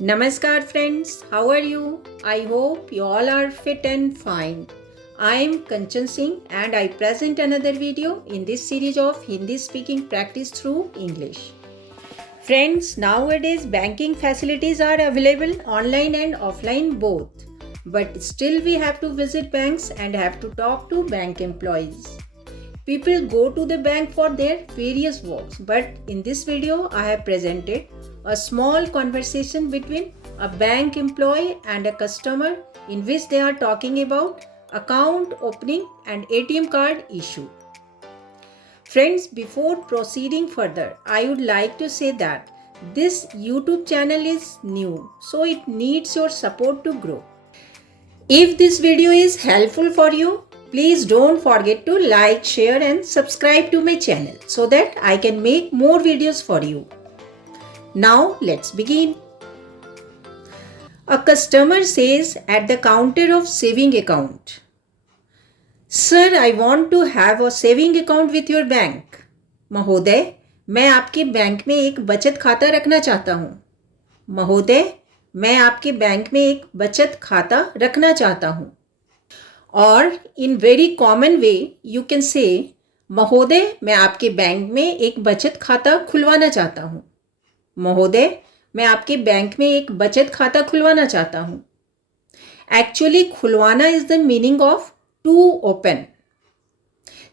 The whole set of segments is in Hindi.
Namaskar friends, how are you? I hope you all are fit and fine. I am Kanchan Singh and I present another video in this series of Hindi speaking practice through English. Friends, nowadays banking facilities are available online and offline both. But still we have to visit banks and have to talk to bank employees. People go to the bank for their various works, but in this video I have presented a small conversation between a bank employee and a customer in which they are talking about account opening and ATM card issue. Friends, before proceeding further, I would like to say that this YouTube channel is new, so it needs your support to grow. If this video is helpful for you, please don't forget to like, share and subscribe to my channel so that I can make more videos for you. Now let's begin. A customer says at the counter of saving account, "Sir, I want to have a saving account with your bank." महोदय, मैं आपके बैंक में एक बचत खाता रखना चाहता हूँ. महोदय, मैं आपके बैंक में एक बचत खाता रखना चाहता हूँ. और in very common way you can say, महोदय, मैं आपके बैंक में एक बचत खाता खुलवाना चाहता हूँ. महोदय, मैं आपके बैंक में एक बचत खाता खुलवाना चाहता हूँ. एक्चुअली खुलवाना is the meaning of to open.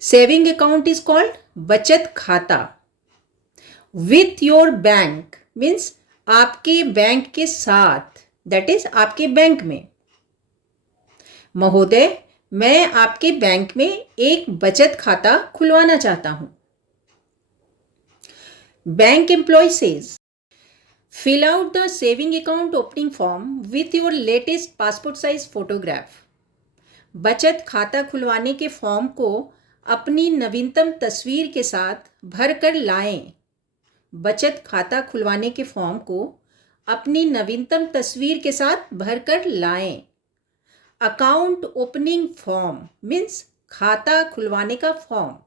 Saving account is called बचत खाता. विथ योर बैंक मीन्स आपके बैंक के साथ, दैट इज आपके बैंक में. महोदय, मैं आपके बैंक में एक बचत खाता खुलवाना चाहता हूं. Bank employ says, fill out the saving account opening form with your latest passport size photograph. बचत खाता खुलवाने के फॉर्म को अपनी नवीनतम तस्वीर के साथ भर कर लाएं. बचत खाता खुलवाने के फॉर्म को अपनी नवीनतम तस्वीर के साथ भर कर लाएं. अकाउंट ओपनिंग फॉर्म मीन्स खाता खुलवाने का फॉर्म.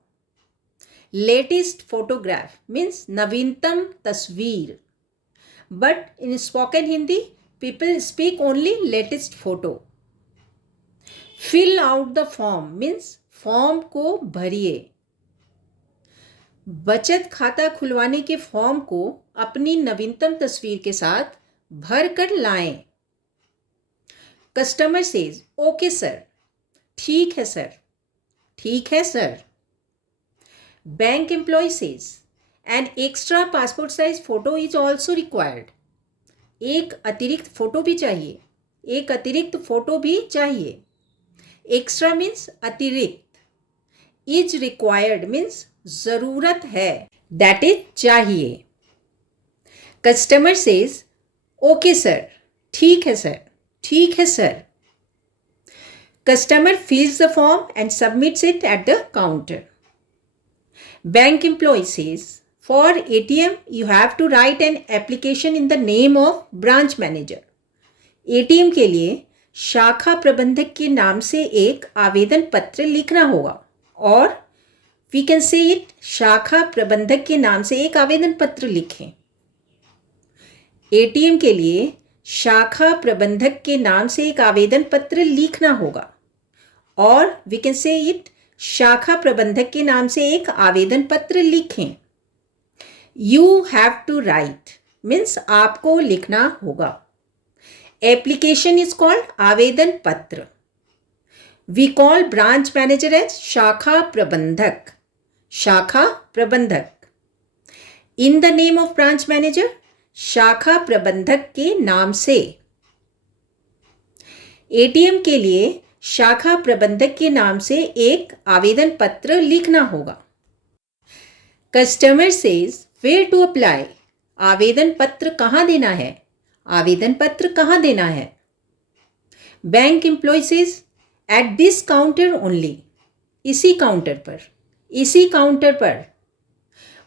लेटेस्ट फोटोग्राफ मीन्स नवीनतम तस्वीर. But in spoken Hindi people speak only latest photo. Fill out the form means form को भरिए. बचत खाता खुलवाने के फॉर्म को अपनी नवीनतम तस्वीर के साथ भर कर लाएं. Customer says, okay sir. ठीक है सर. ठीक है sir. Bank employ says, an extra passport size photo is also required. एक अतिरिक्त फोटो भी चाहिए. एक अतिरिक्त फोटो भी चाहिए. एक्स्ट्रा मीन्स अतिरिक्त. इज रिक्वायर्ड मीन्स जरूरत है, दैट इज चाहिए. Customer says, okay sir. ठीक है सर. ठीक है sir. Customer fills the form and submits it at the counter. Bank employee says, for ATM you have to write an application in the name of branch manager. ATM के लिए शाखा प्रबंधक के नाम से एक आवेदन पत्र लिखना होगा. और वी कैन से इट, शाखा प्रबंधक के नाम से एक आवेदन पत्र लिखें. ATM के लिए शाखा प्रबंधक के नाम से एक आवेदन पत्र लिखना होगा. और वी कैन से इट, शाखा प्रबंधक के नाम से एक आवेदन पत्र लिखें. You have to write means आपको लिखना होगा. एप्लीकेशन इज कॉल्ड आवेदन पत्र. We call branch manager as शाखा प्रबंधक. शाखा प्रबंधक. In the name of branch manager, शाखा प्रबंधक के नाम से. एटीएम के लिए शाखा प्रबंधक के नाम से एक आवेदन पत्र लिखना होगा. Customer says, where to apply. आवेदन पत्र कहाँ देना है. आवेदन पत्र कहाँ देना है. Bank employ says, at this counter only. इसी काउंटर पर. इसी काउंटर पर.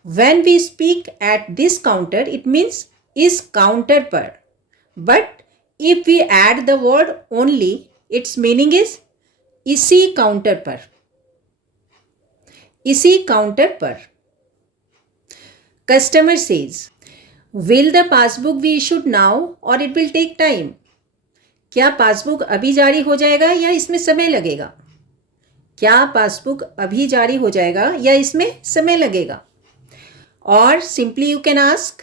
When we speak at this counter, it means इस काउंटर पर. But if we add the word only, its meaning is इसी काउंटर पर. इसी काउंटर पर. Customer says, will the passbook be issued now और इट विल टेक टाइम? क्या पासबुक अभी जारी हो जाएगा या इसमें समय लगेगा? क्या पासबुक अभी जारी हो जाएगा या इसमें समय लगेगा? और simply you can ask,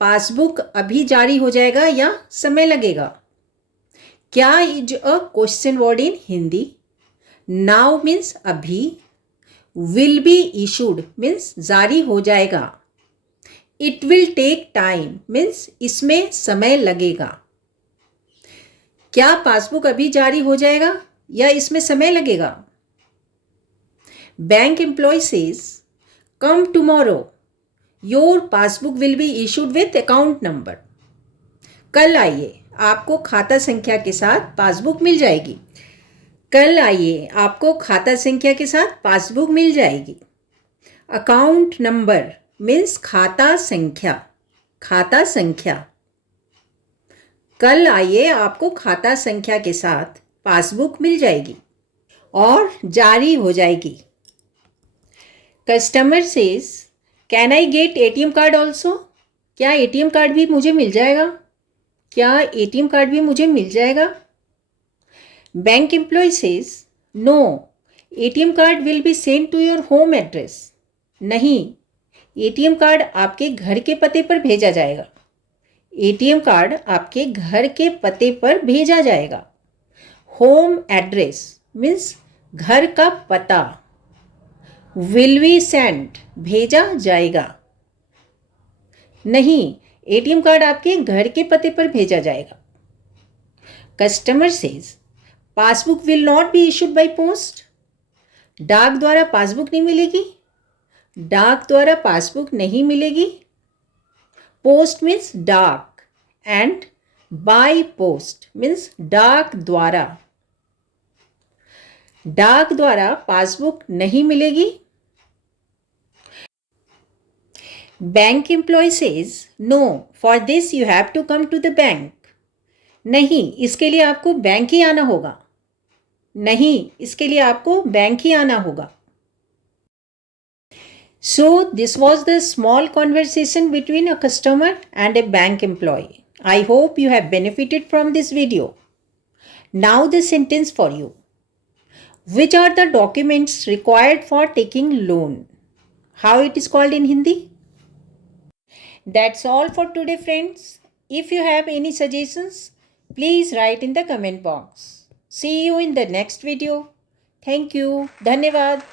passbook अभी जारी हो जाएगा या समय लगेगा? क्या is a question word in Hindi. Now means अभी, विल बी इशूड मीन्स जारी हो जाएगा, it will take time means इसमें समय लगेगा. क्या पासबुक अभी जारी हो जाएगा या इसमें समय लगेगा? Bank employ says, come tomorrow, your passbook will be issued with account number. कल आइए, आपको खाता संख्या के साथ पासबुक मिल जाएगी. कल आइए, आपको खाता संख्या के साथ पासबुक मिल जाएगी. अकाउंट नंबर मीन्स खाता संख्या. खाता संख्या. कल आइए, आपको खाता संख्या के साथ पासबुक मिल जाएगी और जारी हो जाएगी. Customer says, can I get ATM card also? क्या एटीएम कार्ड भी मुझे मिल जाएगा? क्या एटीएम कार्ड भी मुझे मिल जाएगा? Bank employ says, no, ATM card will be send to your home address. नहीं, एटीएम कार्ड आपके घर के पते पर भेजा जाएगा. एटीएम कार्ड आपके घर के पते पर भेजा जाएगा. होम एड्रेस मीन्स घर का पता. विल बी सेंट भेजा जाएगा. नहीं, एटीएम कार्ड आपके घर के पते पर भेजा जाएगा. Customer says, passbook will not be issued by post. डाक द्वारा पासबुक नहीं मिलेगी. डाक द्वारा पासबुक नहीं मिलेगी. पोस्ट मीन्स डाक एंड बाय पोस्ट मीन्स डाक द्वारा. डाक द्वारा पासबुक नहीं मिलेगी. Bank employ says, no, for this you have to come to the bank. नहीं, इसके लिए आपको बैंक ही आना होगा. नहीं, इसके लिए आपको बैंक ही आना होगा. So this was the small conversation between a customer and a bank employee. I hope you have benefited from this video. Now the sentence for you. Which are the documents required for taking loan? How it is called in Hindi? That's all for today, friends. If you have any suggestions, please write in the comment box. See you in the next video. Thank you. Dhanyavad.